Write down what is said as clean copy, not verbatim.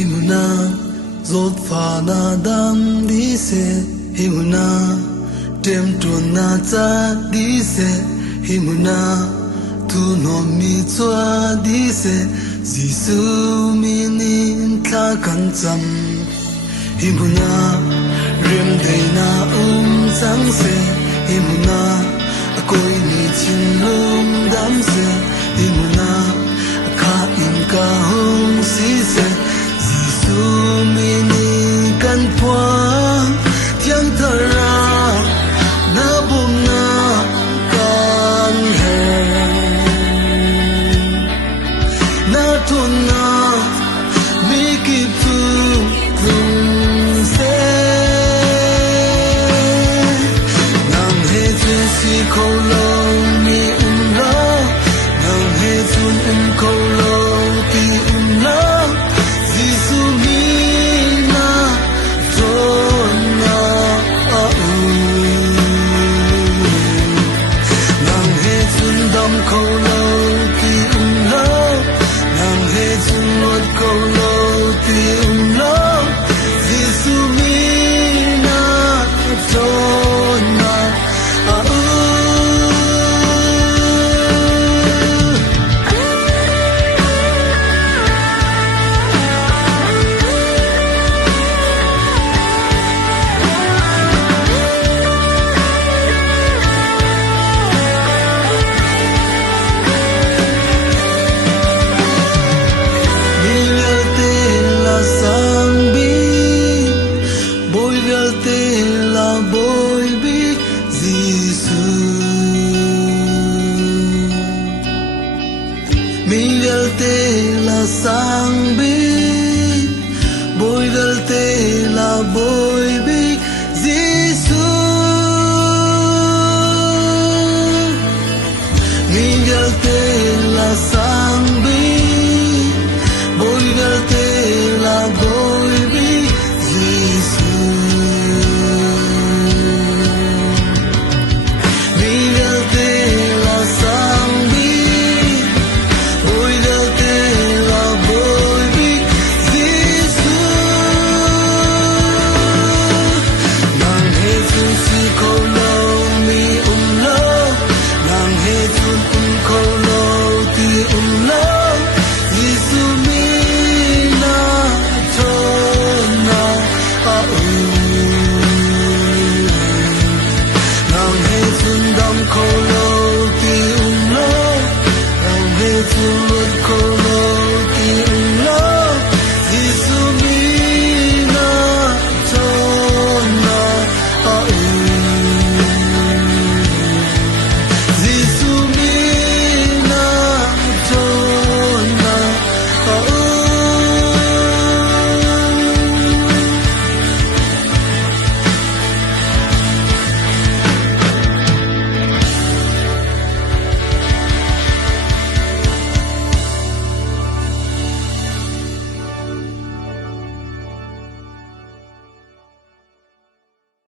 himuna zot fa na dam di se himuna tem tu na cha di se himuna tu no mi chua di se Giêsu mi nin tha kan cham himuna rem dei na chang se himuna koi ni chin lum dam se himuna kha in ka hong si se Giêsu mi ni kan pwa thiang thara na bum na kan he na thun na mi ki tu se nam he tu si ko lo mi lo nam he tun ko lo ti lo Giêsu mi na to na nam he tun dam ko lo ti lo nam he tun wat ko lo ti lo Giêsu mi na to na sang bi bôi vel te la bôi